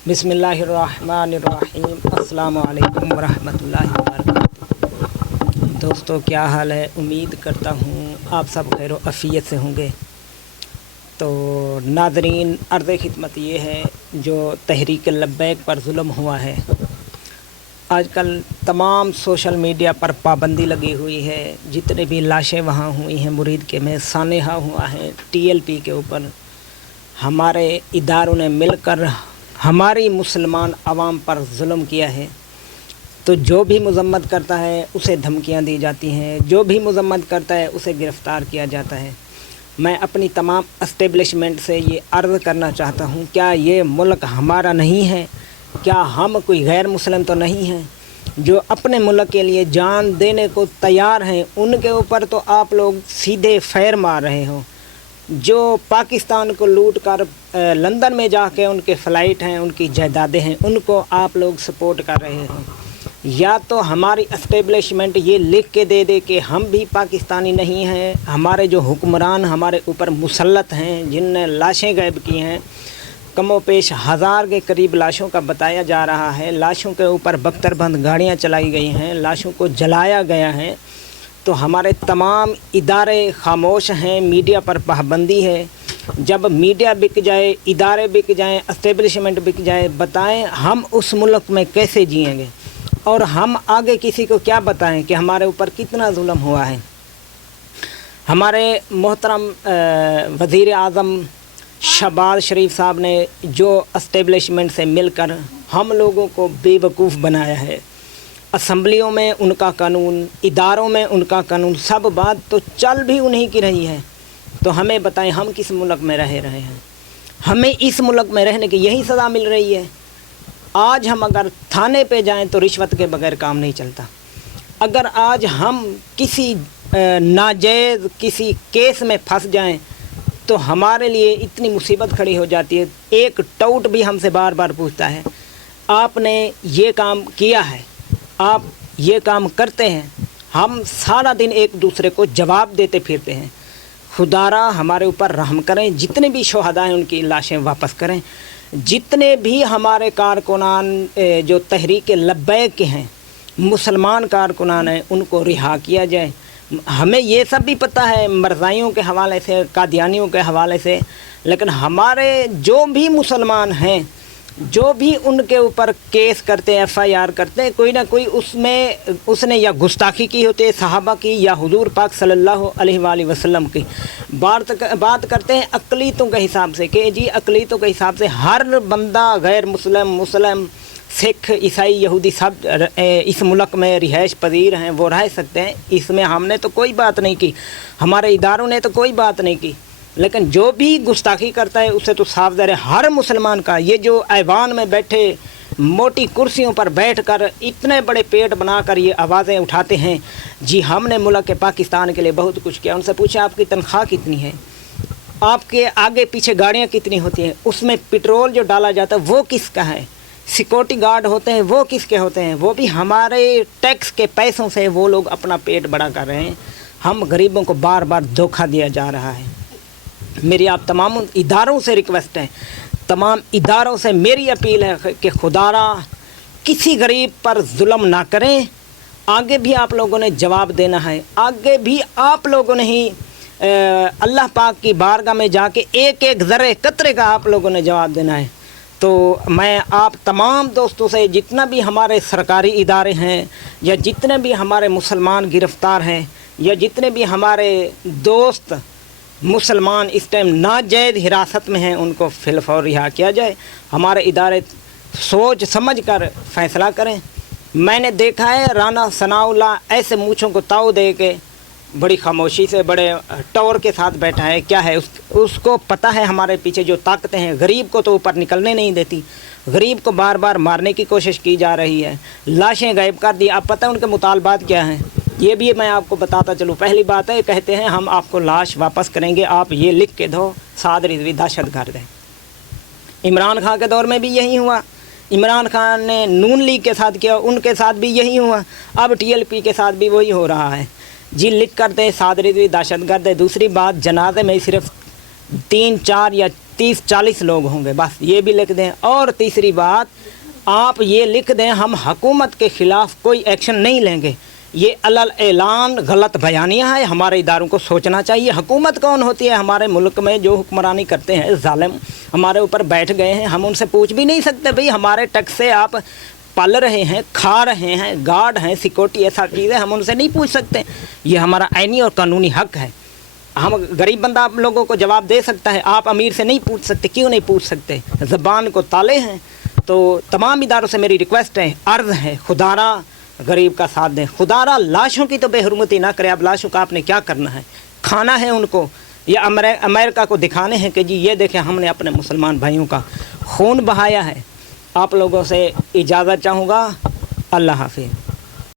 बिस्मिल्लाहिर्रहमानिर्रहीम। अस्सलामु अलैकुम वरहमतुल्लाहि वबरकातुहू। दोस्तों, क्या हाल है? उम्मीद करता हूँ आप सब खैर आफियत से होंगे। तो नाज़रीन, अर्ज़ खिदमत ये है, जो तहरीक लब्बैक पर जुल्म हुआ है, आजकल तमाम सोशल मीडिया पर पाबंदी लगी हुई है। जितने भी लाशें वहाँ हुई हैं मुरीद के में, सानेहा हुआ है TLP के ऊपर, हमारे इदारों ने मिलकर हमारी मुसलमान आवाम पर जुल्म किया है। तो जो भी मजम्मत करता है उसे धमकियां दी जाती हैं, जो भी मजम्मत करता है उसे गिरफ़्तार किया जाता है। मैं अपनी तमाम एस्टेब्लिशमेंट से ये अर्ज़ करना चाहता हूँ, क्या ये मुल्क हमारा नहीं है? क्या हम कोई गैर मुस्लिम तो नहीं हैं? जो अपने मुल्क के लिए जान देने को तैयार हैं, उनके ऊपर तो आप लोग सीधे फैर मार रहे हो। जो पाकिस्तान को लूट कर लंदन में जाके उनके फ़्लाइट हैं, उनकी जायदादें हैं, उनको आप लोग सपोर्ट कर रहे हो। या तो हमारी एस्टेब्लिशमेंट ये लिख के दे दे कि हम भी पाकिस्तानी नहीं हैं। हमारे जो हुक्मरान हमारे ऊपर मुसल्लत हैं, जिनने लाशें गायब की हैं, कमो पेश 1000 के करीब लाशों का बताया जा रहा है। लाशों के ऊपर बख्तरबंद गाड़ियाँ चलाई गई हैं, लाशों को जलाया गया है। तो हमारे तमाम इदारे खामोश हैं, मीडिया पर पाबंदी है। जब मीडिया बिक जाए, इदारे बिक जाएं, एस्टेब्लिशमेंट बिक जाए, बताएं हम उस मुल्क में कैसे जिएंगे? और हम आगे किसी को क्या बताएं कि हमारे ऊपर कितना जुल्म हुआ है? हमारे मोहतरम वज़ीर आज़म शहबाज शरीफ साहब ने जो एस्टेब्लिशमेंट से मिलकर हम लोगों को बेवकूफ़ बनाया है, असम्बलियों में उनका कानून, इदारों में उनका कानून, सब बात तो चल भी उन्हीं की रही है। तो हमें बताएं, हम किस मुल्क में रह रहे हैं? हमें इस मुल्क में रहने की यही सज़ा मिल रही है। आज हम अगर थाने पे जाएं तो रिश्वत के बगैर काम नहीं चलता। अगर आज हम किसी नाजायज़ किसी केस में फंस जाएं तो हमारे लिए इतनी मुसीबत खड़ी हो जाती है। एक टाउट भी हमसे बार बार पूछता है, आपने ये काम किया है, आप ये काम करते हैं। हम सारा दिन एक दूसरे को जवाब देते फिरते हैं। खुदारा हमारे ऊपर रहम करें। जितने भी शोहदा हैं उनकी लाशें वापस करें। जितने भी हमारे कारकुनान जो तहरीक लब्बैक के हैं, मुसलमान कारकुनान हैं, उनको रिहा किया जाए। हमें ये सब भी पता है मरज़ाइयों के हवाले से, कादियानियों के हवाले से, लेकिन हमारे जो भी मुसलमान हैं, जो भी उनके ऊपर केस करते हैं, FIR करते हैं, कोई ना कोई उसने या गुस्ताखी की होती है सहाबा की, या हुजूर पाक सल्लल्लाहु अलैहि वसल्लम की। बात करते हैं अक़लीतों के हिसाब से कि जी अक़लीतों के हिसाब से हर बंदा गैर मुस्लिम, सिख, ईसाई, यहूदी सब इस मुल्क में रिहाइश पजीर हैं, वो रह सकते हैं। इसमें हमने तो कोई बात नहीं की, हमारे इदारों ने तो कोई बात नहीं की। लेकिन जो भी गुस्ताखी करता है उसे तो साफ ज़ाहिर है हर मुसलमान का। ये जो ऐवान में बैठे मोटी कुर्सियों पर बैठकर इतने बड़े पेट बनाकर ये आवाज़ें उठाते हैं, जी हमने मुल्क के पाकिस्तान के लिए बहुत कुछ किया। उनसे पूछे आपकी तनख्वाह कितनी है, आपके आगे पीछे गाड़ियाँ कितनी होती हैं, उसमें पेट्रोल जो डाला जाता है वो किसका है, सिक्योरिटी गार्ड होते हैं वो किसके होते हैं? वो भी हमारे टैक्स के पैसों से वो लोग अपना पेट बड़ा कर रहे हैं। हम गरीबों को बार बार धोखा दिया जा रहा है। मेरी आप तमाम इदारों से रिक्वेस्ट है, तमाम इदारों से मेरी अपील है कि खुदारा किसी गरीब पर जुल्म ना करें। आगे भी आप लोगों ने जवाब देना है, आगे भी आप लोगों ने ही अल्लाह पाक की बारगाह में जाके एक एक ज़र्रे कतरे का आप लोगों ने जवाब देना है। तो मैं आप तमाम दोस्तों से, जितना भी हमारे सरकारी इदारे हैं, या जितने भी हमारे मुसलमान गिरफ़्तार हैं, या जितने भी हमारे दोस्त मुसलमान इस टाइम नाजायज़ हिरासत में हैं, उनको फिलफौर रिहा किया जाए। हमारे इदारे सोच समझ कर फ़ैसला करें। मैंने देखा है राना सनाउल्लाह ऐसे मूँछों को ताव दे के बड़ी खामोशी से, बड़े टौर के साथ बैठा है। क्या है उसको पता है हमारे पीछे जो ताकतें हैं, गरीब को तो ऊपर निकलने नहीं देती, गरीब को बार बार मारने की कोशिश की जा रही है, लाशें गायब कर दी। आप पता है उनके मुतालबात क्या हैं? ये भी मैं आपको बताता चलूँ। पहली बात है, कहते हैं हम आपको लाश वापस करेंगे, आप ये लिख के दो साद रिजवी दहशतगर्द है। इमरान खान के दौर में भी यही हुआ। इमरान खान ने नून लीग के साथ किया, उनके साथ भी यही हुआ। अब TLP के साथ भी वही हो रहा है। जी लिख कर दे साद रिजवी दहशतगर्द है। दूसरी बात, जनाजे में सिर्फ 3, 4 या 30-40 लोग होंगे, बस ये भी लिख दें। और तीसरी बात, आप ये लिख दें हम हुकूमत के ख़िलाफ़ कोई एक्शन नहीं लेंगे। ये अलल ऐलान गलत बयानियाँ है, हमारे इदारों को सोचना चाहिए। हुकूमत कौन होती है हमारे मुल्क में? जो हुक्मरानी करते हैं ज़ालिम हमारे ऊपर बैठ गए हैं, हम उनसे पूछ भी नहीं सकते भाई हमारे टैक्स से आप पल रहे हैं, खा रहे हैं, गार्ड हैं, सिक्योरिटी, ऐसा चीज़ें हम उनसे नहीं पूछ सकते। ये हमारा आईनी और कानूनी हक़ है। हम गरीब बंदा आप लोगों को जवाब दे सकता है, आप अमीर से नहीं पूछ सकते। क्यों नहीं पूछ सकते? ज़बान को ताले हैं। तो तमाम इदारों से मेरी रिक्वेस्ट है, अर्ज़ है, खुदारा गरीब का साथ दें। खुदारा लाशों की तो बेहरमती ना करें। अब लाशों का आपने क्या करना है? खाना है उनको या अमेरिका को दिखाने हैं कि जी ये देखें हमने अपने मुसलमान भाइयों का खून बहाया है। आप लोगों से इजाज़त चाहूँगा। अल्लाह हाफ़िज़।